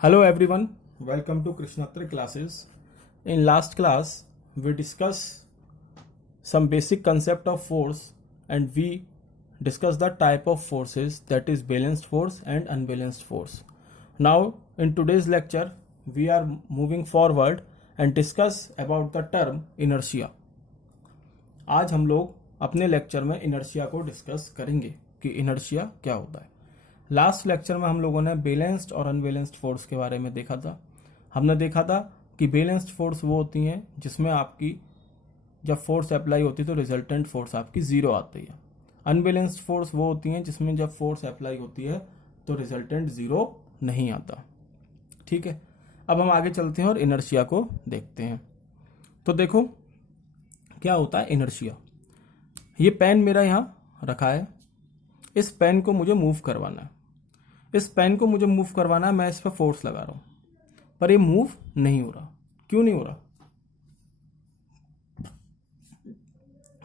Hello everyone, welcome to Krishnatra classes. In last class, we discussed some basic concept of force and we discussed the type of forces, that is balanced force and unbalanced force. Now in today's lecture, we are moving forward and discuss about the term inertia. आज हम लोग अपने lecture में inertia को discuss करेंगे कि inertia क्या होता है। लास्ट लेक्चर में हम लोगों ने बैलेंस्ड और अनबैलेंस्ड फोर्स के बारे में देखा था। हमने देखा था कि बैलेंस्ड फोर्स वो होती हैं जिसमें आपकी जब फोर्स अप्लाई होती है तो रिजल्टेंट फोर्स आपकी जीरो आती है। अनबैलेंस्ड फोर्स वो होती हैं जिसमें जब फोर्स अप्लाई होती है तो रिजल्टेंट जीरो नहीं आता। ठीक है, अब हम आगे चलते हैं और इनर्शिया को देखते हैं। तो देखो क्या होता है इनर्शिया। ये पेन मेरा यहाँ रखा है, इस पेन को मुझे मूव करवाना है। इस पेन को मुझे मूव करवाना है, मैं इस पर फोर्स लगा रहा हूं पर ये मूव नहीं हो रहा। क्यों नहीं हो रहा?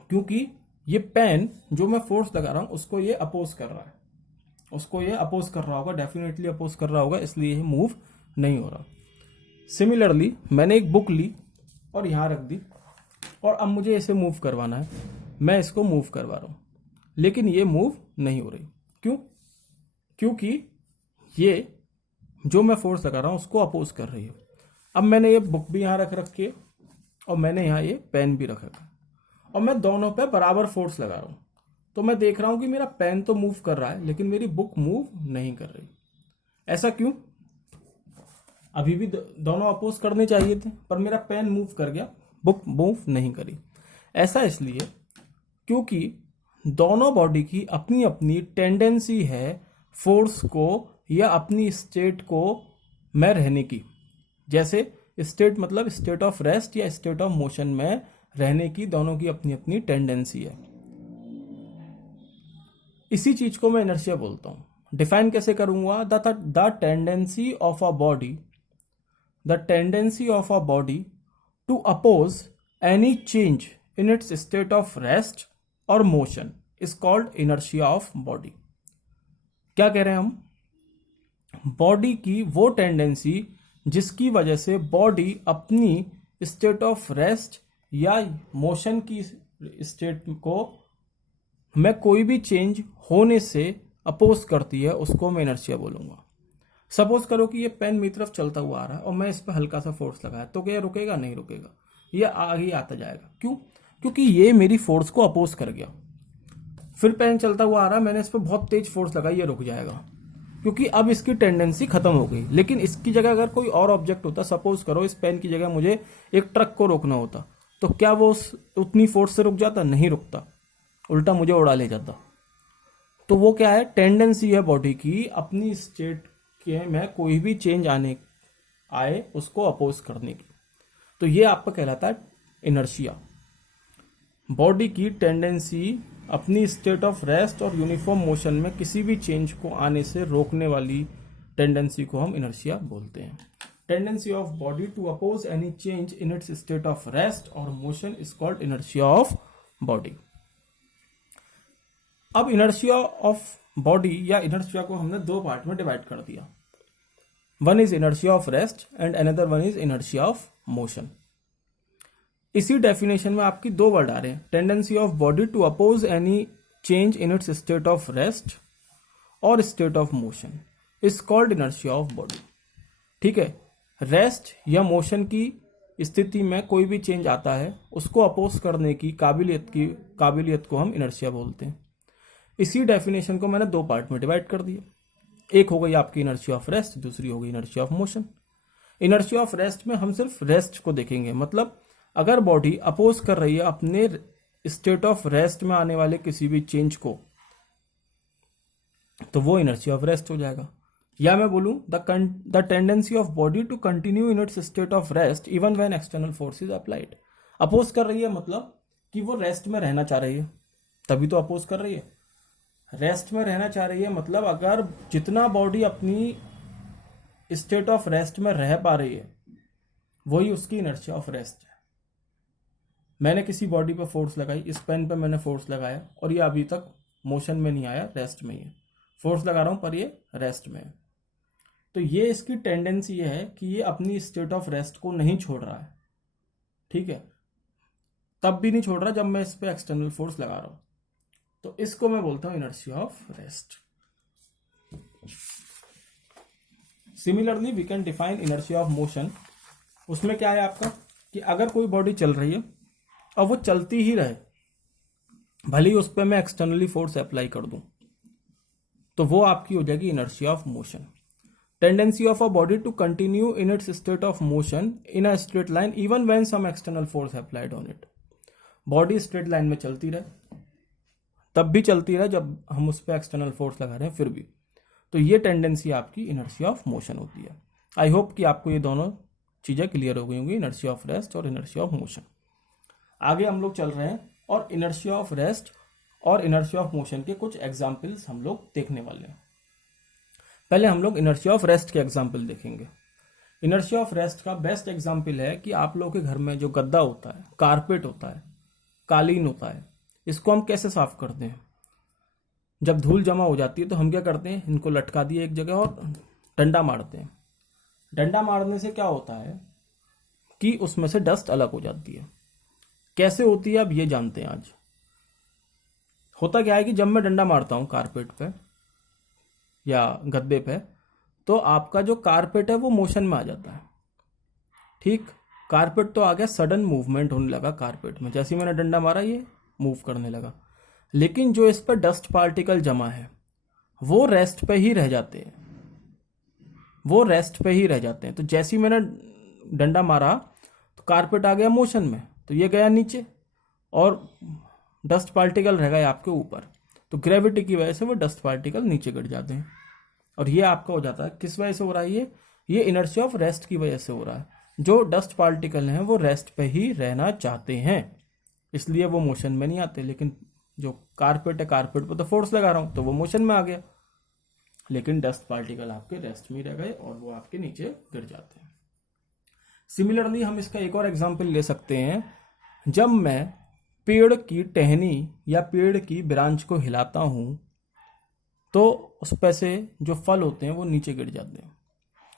क्योंकि ये पेन जो मैं फोर्स लगा रहा हूं उसको ये अपोज कर रहा है, उसको ये अपोज कर रहा होगा, डेफिनेटली अपोज कर रहा होगा, इसलिए ये मूव नहीं हो रहा। सिमिलरली मैंने एक बुक ली और यहां रख दी और अब मुझे इसे मूव करवाना है। मैं इसको मूव करवा रहा हूं लेकिन ये मूव नहीं हो रही। क्यों? क्योंकि ये जो मैं फोर्स लगा रहा हूं उसको अपोज कर रही है। अब मैंने ये बुक भी यहां रख रखी है और मैंने यहां ये पेन भी रख रखा है और मैं दोनों पे बराबर फोर्स लगा रहा हूं, तो मैं देख रहा हूं कि मेरा पेन तो मूव कर रहा है लेकिन मेरी बुक मूव नहीं कर रही। ऐसा क्यों? अभी भी दोनों अपोज करने चाहिए थे पर मेरा पेन मूव कर गया, बुक मूव नहीं करी। ऐसा इसलिए क्योंकि दोनों बॉडी की अपनी अपनी टेंडेंसी है फोर्स को या अपनी स्टेट को में रहने की। जैसे स्टेट मतलब स्टेट ऑफ रेस्ट या स्टेट ऑफ मोशन में रहने की, दोनों की अपनी अपनी टेंडेंसी है। इसी चीज को मैं इनर्शिया बोलता हूं। डिफाइन कैसे करूंगा? The tendency of a body, the tendency of a body to oppose any change in its state of rest और motion is called inertia of body. क्या कह रहे हैं हम? बॉडी की वो टेंडेंसी जिसकी वजह से बॉडी अपनी स्टेट ऑफ रेस्ट या मोशन की स्टेट को में कोई भी चेंज होने से अपोज करती है, उसको मैं इनर्शिया बोलूंगा। सपोज करो कि ये पेन मेरी तरफ चलता हुआ आ रहा है और मैं इस पर हल्का सा फोर्स लगाया, तो क्या रुकेगा? नहीं रुकेगा, ये आगे आता जाएगा। क्यों? क्योंकि ये मेरी फोर्स को अपोज कर गया। फिर पेन चलता हुआ आ रहा है, मैंने इस पर बहुत तेज फोर्स लगाई, ये रुक जाएगा क्योंकि अब इसकी टेंडेंसी खत्म हो गई। लेकिन इसकी जगह अगर कोई और ऑब्जेक्ट होता, सपोज करो इस पेन की जगह मुझे एक ट्रक को रोकना होता, तो क्या वो उतनी फोर्स से रुक जाता? नहीं रुकता, उल्टा मुझे उड़ा ले जाता। तो वो क्या है? टेंडेंसी है बॉडी की अपनी स्टेट के में कोई भी चेंज आए उसको अपोज करने की। तो ये आपका कहलाता है इनर्शिया। बॉडी की टेंडेंसी अपनी स्टेट ऑफ रेस्ट और यूनिफॉर्म मोशन में किसी भी चेंज को आने से रोकने वाली टेंडेंसी को हम इनर्शिया बोलते हैं। Tendency of body to oppose any change in its state of rest और motion is called inertia of body. अब इनर्शिया ऑफ बॉडी या इनर्शिया को हमने दो पार्ट में डिवाइड कर दिया। One is inertia of rest and another one is inertia of motion. इसी डेफिनेशन में आपकी दो वर्ड आ रहे हैं, tendency of body to oppose any change in its state of rest और state of motion is called inertia of body. ठीक है, रेस्ट या मोशन की स्थिति में कोई भी चेंज आता है उसको अपोज करने की काबिलियत को हम इनर्शिया बोलते हैं। इसी डेफिनेशन को मैंने दो पार्ट में डिवाइड कर दिया। एक हो गई आपकी इनर्शिया ऑफ रेस्ट, दूसरी हो गई inertia of motion. Inertia of rest में हम सिर्फ रेस्ट को देखेंगे, मतलब अगर बॉडी अपोज कर रही है अपने स्टेट ऑफ रेस्ट में आने वाले किसी भी चेंज को, तो वो इनर्शिया ऑफ रेस्ट हो जाएगा। या मैं बोलूं the tendency of body to continue in its state of rest even when external force is applied. Oppose कर रही है मतलब कि वो रेस्ट में रहना चाह रही है, तभी तो अपोज कर रही है। रेस्ट में रहना चाह रही है मतलब अगर जितना बॉडी अपनी स्टेट ऑफ रेस्ट में रह पा रही है वही उसकी इनर्शिया ऑफ रेस्ट है। मैंने किसी बॉडी पर फोर्स लगाई, इस पेन पे मैंने फोर्स लगाया और ये अभी तक मोशन में नहीं आया, रेस्ट में ही है। फोर्स लगा रहा हूं पर ये रेस्ट में है। तो ये इसकी टेंडेंसी है कि ये अपनी स्टेट ऑफ रेस्ट को नहीं छोड़ रहा है, ठीक है, तब भी नहीं छोड़ रहा जब मैं इस पे एक्सटर्नल फोर्स लगा रहा हूं, तो इसको मैं बोलता हूं inertia of rest. Similarly we can define inertia of motion. उसमें क्या है आपका कि अगर कोई बॉडी चल रही है और वो चलती ही रहे, भले ही उस पर मैं एक्सटर्नली फोर्स अप्लाई कर दूं, तो वो आपकी हो जाएगी inertia of motion. Tendency of a body to continue in its state of motion in a straight line even when some external force applied on it. Body straight line में चलती रहे, तब भी चलती रहे जब हम उस पर एक्सटर्नल फोर्स लगा रहे हैं फिर भी, तो ये टेंडेंसी आपकी इनर्शिया ऑफ मोशन होती है। आई होप कि आपको ये दोनों चीज़ें क्लियर हो गई होंगी, इनर्शिया ऑफ रेस्ट और इनर्शिया ऑफ मोशन। आगे हम लोग चल रहे हैं और इनर्शिया ऑफ रेस्ट और इनर्शिया ऑफ मोशन के कुछ एग्जाम्पल्स हम लोग देखने वाले हैं। पहले हम लोग इनर्शिया ऑफ रेस्ट के एग्जाम्पल देखेंगे। इनर्शिया ऑफ रेस्ट का बेस्ट एग्जाम्पल है कि आप लोगों के घर में जो गद्दा होता है, कारपेट होता है, कालीन होता है, इसको हम कैसे साफ करते हैं? जब धूल जमा हो जाती है तो हम क्या करते हैं, इनको लटका दिए एक जगह और डंडा मारते हैं। डंडा मारने से क्या होता है कि उसमें से डस्ट अलग हो जाती है। कैसे होती है अब ये जानते हैं आज। होता क्या है कि जब मैं डंडा मारता हूं कारपेट पे या गद्दे पे, तो आपका जो कारपेट है वो मोशन में आ जाता है, ठीक। कारपेट तो आ गया, सडन मूवमेंट होने लगा कारपेट में, जैसे ही मैंने डंडा मारा ये मूव करने लगा। लेकिन जो इस पर डस्ट पार्टिकल जमा है वो रेस्ट पे ही रह जाते हैं, वो रेस्ट पे ही रह जाते हैं। तो जैसे ही मैंने डंडा मारा तो कारपेट आ गया मोशन में, तो ये गया नीचे और डस्ट पार्टिकल रह गए आपके ऊपर। तो ग्रेविटी की वजह से वो डस्ट पार्टिकल नीचे गिर जाते हैं और ये आपका हो जाता है। किस वजह से हो रहा है ये इनर्शिया ऑफ रेस्ट की वजह से हो रहा है। जो डस्ट पार्टिकल हैं वो रेस्ट पे ही रहना चाहते हैं, इसलिए वो मोशन में नहीं आते। लेकिन जो कारपेट है, कारपेट पर तो फोर्स लगा रहा हूं तो वो मोशन में आ गया, लेकिन डस्ट पार्टिकल आपके रेस्ट में रह गए और वो आपके नीचे गिर जाते हैं। सिमिलरली हम इसका एक और एग्जांपल ले सकते हैं। जब मैं पेड़ की टहनी या पेड़ की ब्रांच को हिलाता हूं तो उस पे से जो फल होते हैं वो नीचे गिर जाते हैं।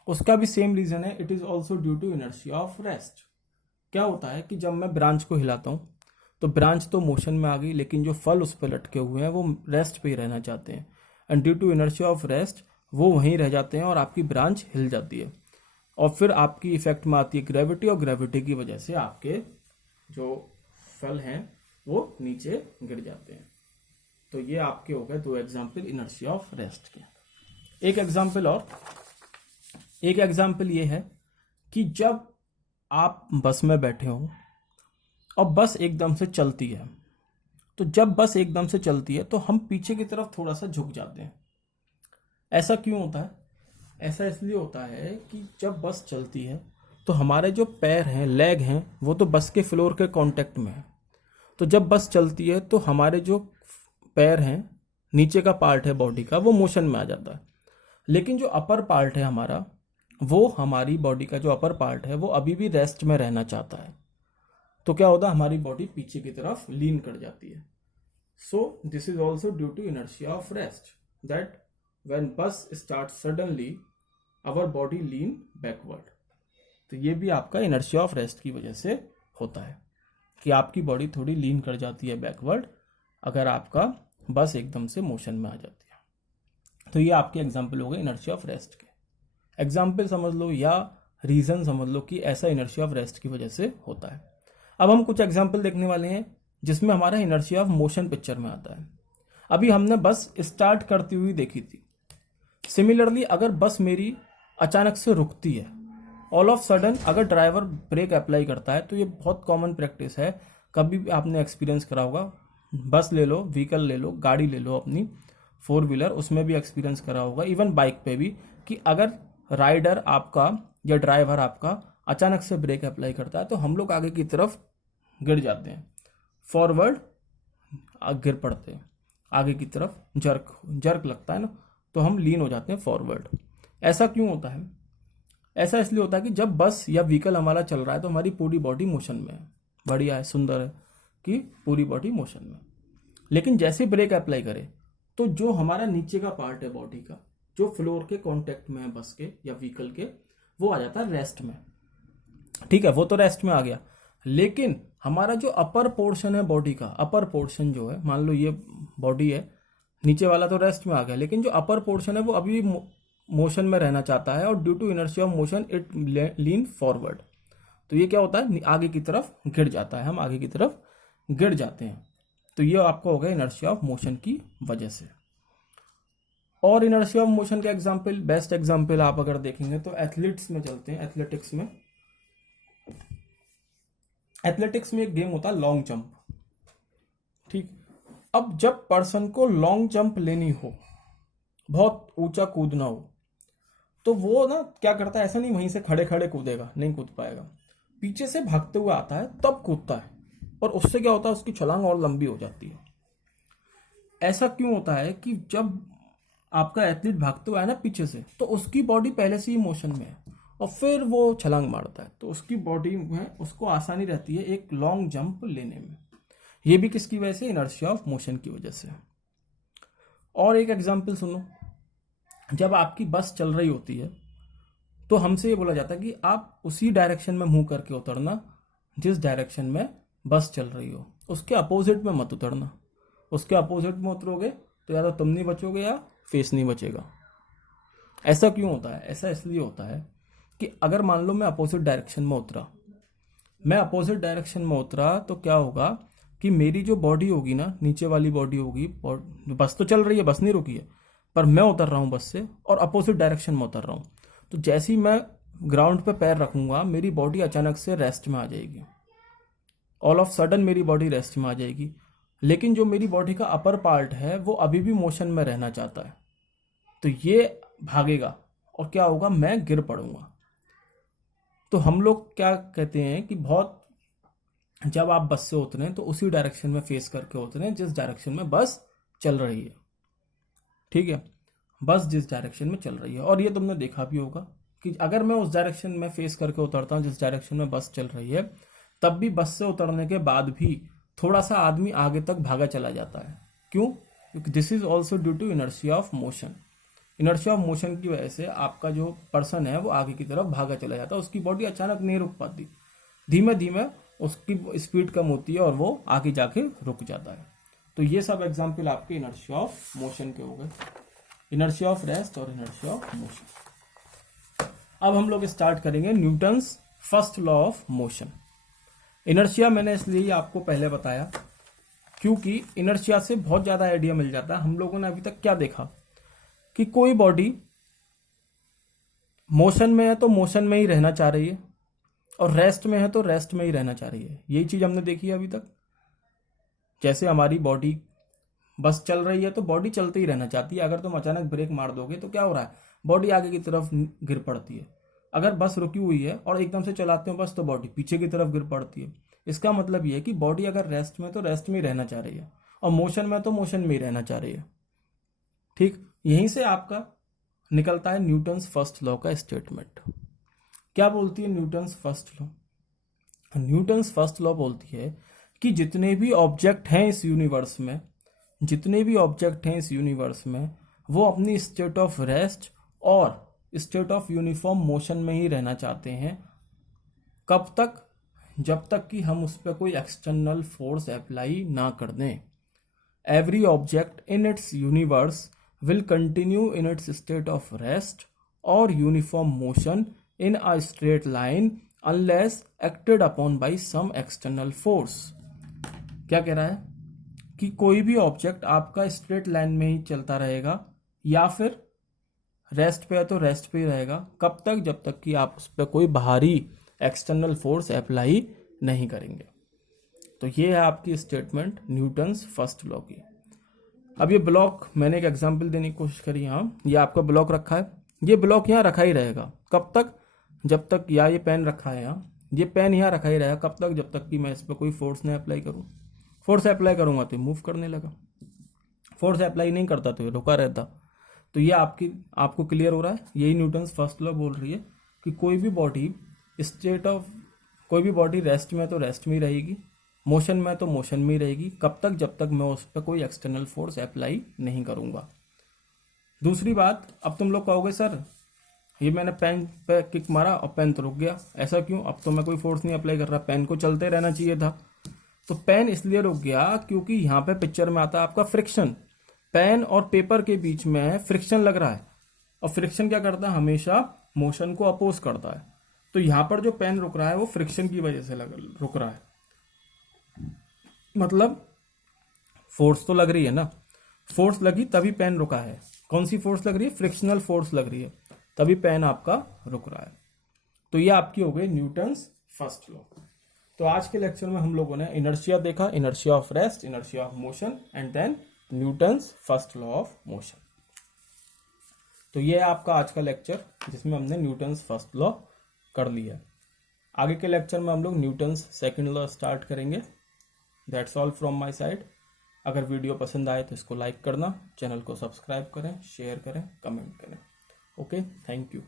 उसका भी सेम रीजन है, it is also due to inertia of rest. क्या होता है कि जब मैं ब्रांच को हिलाता हूं तो ब्रांच तो मोशन में आ गई, लेकिन जो फल उस पर लटके हुए हैं वो रेस्ट पे ही रहना चाहते हैं, and due to inertia of rest वो वहीं रह जाते हैं और आपकी ब्रांच हिल जाती है। और फिर आपकी इफेक्ट में आती है ग्रेविटी, और ग्रेविटी की वजह से आपके जो फल हैं वो नीचे गिर जाते हैं। तो ये आपके हो गए दो एग्जाम्पल इनर्शिया ऑफ रेस्ट के। एक एग्जाम्पल ये है कि जब आप बस में बैठे हो और बस एकदम से चलती है, तो जब बस एकदम से चलती है तो हम पीछे की तरफ थोड़ा सा झुक जाते हैं। ऐसा क्यों होता है? ऐसा इसलिए होता है कि जब बस चलती है तो हमारे जो पैर हैं, लेग हैं, वो तो बस के फ्लोर के कांटेक्ट में है। तो जब बस चलती है तो हमारे जो पैर हैं, नीचे का पार्ट है बॉडी का, वो मोशन में आ जाता है। लेकिन जो अपर पार्ट है हमारा, वो हमारी बॉडी का जो अपर पार्ट है वो अभी भी रेस्ट में रहना चाहता है। तो क्या होता है, हमारी बॉडी पीछे की तरफ लीन कर जाती है। So this is also due to inertia of rest, that when bus start suddenly our body lean backward. तो ये भी आपका इनर्शिया ऑफ रेस्ट की वजह से होता है कि आपकी बॉडी थोड़ी लीन कर जाती है बैकवर्ड अगर आपका बस एकदम से मोशन में आ जाती है। तो ये आपके एग्जाम्पल हो गए इनर्शिया ऑफ रेस्ट के। एग्जाम्पल समझ लो या रीजन समझ लो कि ऐसा इनर्शिया ऑफ रेस्ट की वजह से होता है। अब हम कुछ एग्जाम्पल देखने वाले हैं जिसमें हमारा इनर्शिया ऑफ मोशन पिक्चर में आता है। अभी हमने बस स्टार्ट करती हुई देखी थी। सिमिलरली अगर बस मेरी अचानक से रुकती है, ऑल ऑफ सडन अगर ड्राइवर ब्रेक अप्लाई करता है, तो ये बहुत कॉमन प्रैक्टिस है, कभी भी आपने एक्सपीरियंस करा होगा। बस ले लो, व्हीकल ले लो, गाड़ी ले लो अपनी 4 व्हीलर, उसमें भी एक्सपीरियंस करा होगा, इवन बाइक पे भी, कि अगर राइडर आपका या ड्राइवर आपका अचानक से ब्रेक अप्लाई करता है तो हम लोग आगे की तरफ गिर जाते हैं, फॉरवर्ड गिर पड़ते हैं, आगे की तरफ जर्क लगता है ना, तो हम लीन हो जाते हैं फॉरवर्ड। ऐसा क्यों होता है? ऐसा इसलिए होता है कि जब बस या व्हीकल हमारा चल रहा है तो हमारी पूरी बॉडी मोशन में है। बढ़िया है, सुंदर है कि पूरी बॉडी मोशन में। लेकिन जैसे ब्रेक अप्लाई करे तो जो हमारा नीचे का पार्ट है बॉडी का, जो फ्लोर के कांटेक्ट में है बस के या व्हीकल के, वो आ जाता है रेस्ट में। ठीक है, वो तो रेस्ट में आ गया। लेकिन हमारा जो अपर पोर्शन है बॉडी का, अपर पोर्शन जो है, मान लो ये बॉडी है, नीचे वाला तो रेस्ट में आ गया, लेकिन जो अपर पोर्शन है वो अभी भी मोशन में रहना चाहता है, और due to inertia of motion it lean forward. तो ये क्या होता है, आगे की तरफ गिर जाता है, हम आगे की तरफ गिर जाते हैं। तो ये आपका हो गया इनर्शिया ऑफ मोशन की वजह से। और इनर्शिया ऑफ मोशन का एग्जाम्पल, बेस्ट एग्जाम्पल आप अगर देखेंगे तो एथलीट्स में चलते हैं। एथलेटिक्स में एक गेम होता है लॉन्ग जंप। ठीक, अब जब पर्सन को लॉन्ग जंप लेनी हो, बहुत ऊंचा कूदना हो, तो वो ना क्या करता है, ऐसा नहीं वहीं से खड़े खड़े कूदेगा, नहीं कूद पाएगा, पीछे से भागते हुए आता है तब कूदता है, और उससे क्या होता है, उसकी छलांग और लंबी हो जाती है। ऐसा क्यों होता है कि जब आपका एथलीट भागते हुए आया ना पीछे से, तो उसकी बॉडी पहले से ही मोशन में है और फिर वो छलांग मारता है, तो उसकी बॉडी में उसको आसानी रहती है एक लॉन्ग जंप लेने में। ये भी किसकी वजह से, इनर्शिया ऑफ मोशन की वजह से। और एक एग्जांपल सुनो, जब आपकी बस चल रही होती है तो हमसे ये बोला जाता है कि आप उसी डायरेक्शन में मुंह करके उतरना जिस डायरेक्शन में बस चल रही हो, उसके अपोजिट में मत उतरना। उसके अपोजिट में उतरोगे तो या तो तुम नहीं बचोगे या फेस नहीं बचेगा। ऐसा क्यों होता है, ऐसा इसलिए होता है कि अगर मान लो मैं अपोजिट डायरेक्शन में उतरा, तो क्या होगा कि मेरी जो बॉडी होगी ना, नीचे वाली बॉडी होगी, बस तो चल रही है, बस नहीं रुकी है, पर मैं उतर रहा हूँ बस से और अपोजिट डायरेक्शन में उतर रहा हूँ। तो जैसे ही मैं ग्राउंड पे पैर रखूंगा, मेरी बॉडी अचानक से रेस्ट में आ जाएगी, ऑल ऑफ सडन मेरी बॉडी रेस्ट में आ जाएगी। लेकिन जो मेरी बॉडी का अपर पार्ट है वो अभी भी मोशन में रहना चाहता है, तो ये भागेगा और क्या होगा, मैं गिर पड़ूंगा। तो हम लोग क्या कहते हैं कि बहुत, जब आप बस से उतरें तो उसी डायरेक्शन में फेस करके उतरें जिस डायरेक्शन में बस चल रही है। ठीक है, बस जिस डायरेक्शन में चल रही है। और ये तुमने देखा भी होगा कि अगर मैं उस डायरेक्शन में फेस करके उतरता हूँ जिस डायरेक्शन में बस चल रही है, तब भी बस से उतरने के बाद भी थोड़ा सा आदमी आगे तक भागा चला जाता है। क्यों? क्योंकि this is also due to inertia of motion. Inertia of motion की वजह से आपका जो पर्सन है वो आगे की तरफ भागा चला जाता है, उसकी बॉडी अचानक नहीं रुक पाती, धीमे धीमे उसकी स्पीड कम होती है और वो आगे जाके रुक जाता है। तो ये सब एग्जाम्पल आपके इनर्शिया ऑफ मोशन के हो गए, इनर्शिया ऑफ रेस्ट और इनर्शिया ऑफ मोशन। अब हम लोग स्टार्ट करेंगे Newton's first law of motion. Inertia मैंने इसलिए आपको पहले बताया क्योंकि इनर्शिया से बहुत ज्यादा आइडिया मिल जाता है। हम लोगों ने अभी तक क्या देखा कि कोई बॉडी मोशन में है तो मोशन में ही रहना चाह रही है, और रेस्ट में है तो रेस्ट में ही रहना चाह रही है। यही चीज हमने देखी है अभी तक। जैसे हमारी बॉडी बस चल रही है तो बॉडी चलती ही रहना चाहती है, अगर तुम अचानक ब्रेक मार दोगे तो क्या हो रहा है, बॉडी आगे की तरफ गिर पड़ती है। अगर बस रुकी हुई है और एकदम से चलाते हो बस, तो बॉडी पीछे की तरफ गिर पड़ती है। इसका मतलब ये है कि बॉडी अगर रेस्ट में तो रेस्ट में ही रहना चाह रही है, और मोशन में तो मोशन में ही रहना चाह रही है। ठीक, यहीं से आपका निकलता है न्यूटन्स फर्स्ट लॉ का स्टेटमेंट। क्या बोलती है Newton's first law? Newton's first law बोलती है कि जितने भी ऑब्जेक्ट हैं इस यूनिवर्स में, वो अपनी स्टेट ऑफ रेस्ट और स्टेट ऑफ यूनिफॉर्म मोशन में ही रहना चाहते हैं। कब तक? जब तक कि हम उस पर कोई एक्सटर्नल फोर्स अप्लाई ना कर दें। Every object in its universe will continue in its state of rest or uniform motion in a straight line unless acted upon by some external force। क्या कह रहा है कि कोई भी ऑब्जेक्ट आपका स्ट्रेट लाइन में ही चलता रहेगा, या फिर रेस्ट पे है तो रेस्ट पे ही रहेगा। कब तक? जब तक कि आप उस पर कोई बाहरी एक्सटर्नल फोर्स अप्लाई नहीं करेंगे। तो ये है आपकी स्टेटमेंट न्यूटन्स फर्स्ट लॉ की। अब ये ब्लॉक मैंने एक एग्जांपल देने की कोशिश करी। यहाँ ये आपका ब्लॉक रखा है, ये ब्लॉक यहाँ रखा ही रहेगा। कब तक? जब तक, या ये पेन रखा है यहाँ, ये पेन यहाँ रखा ही रहेगा। कब तक? जब तक कि मैं इस पर कोई फोर्स नहीं अप्लाई करूँ। फोर्स अप्लाई करूँगा तो मूव करने लगा, फोर्स अप्लाई नहीं करता तो ये रुका रहता। तो ये आपको क्लियर हो रहा है। यही न्यूटन्स फर्स्ट लॉ बोल रही है कि कोई भी बॉडी रेस्ट में तो रेस्ट में ही रहेगी, मोशन में तो मोशन में ही रहेगी। कब तक? जब तक मैं उस पर कोई एक्सटर्नल फोर्स अप्लाई नहीं करूंगा। दूसरी बात, अब तुम लोग कहोगे सर ये मैंने पेन पे किक मारा और पेन तो रुक गया, ऐसा क्यों? अब तो मैं कोई फोर्स नहीं अप्लाई कर रहा, पेन को चलते रहना चाहिए था। तो पेन इसलिए रुक गया क्योंकि यहाँ पे पिक्चर में आता है आपका फ्रिक्शन। पेन और पेपर के बीच में फ्रिक्शन लग रहा है, और फ्रिक्शन क्या करता है? हमेशा मोशन को अपोज करता है। तो यहाँ पर जो पेन रुक रहा है वो फ्रिक्शन की वजह से रुक रहा है, मतलब फोर्स तो लग रही है ना, फोर्स लगी तभी पेन रुका है। कौन सी फोर्स लग रही है? फ्रिक्शनल फोर्स लग रही है, तभी पेन आपका रुक रहा है। तो ये आपकी हो गई न्यूटन्स फर्स्ट लॉ। तो आज के लेक्चर में हम लोगों ने इनर्शिया देखा, inertia of rest, inertia of motion, and then Newton's first law of motion. तो ये है आपका आज का लेक्चर जिसमें हमने न्यूटन्स फर्स्ट लॉ कर लिया। आगे के लेक्चर में हम लोग न्यूटन्स सेकंड लॉ स्टार्ट करेंगे। That's all from my side. अगर वीडियो पसंद आए तो इसको लाइक करना, चैनल को सब्सक्राइब करें, शेयर करें, कमेंट करें। Okay, thank you.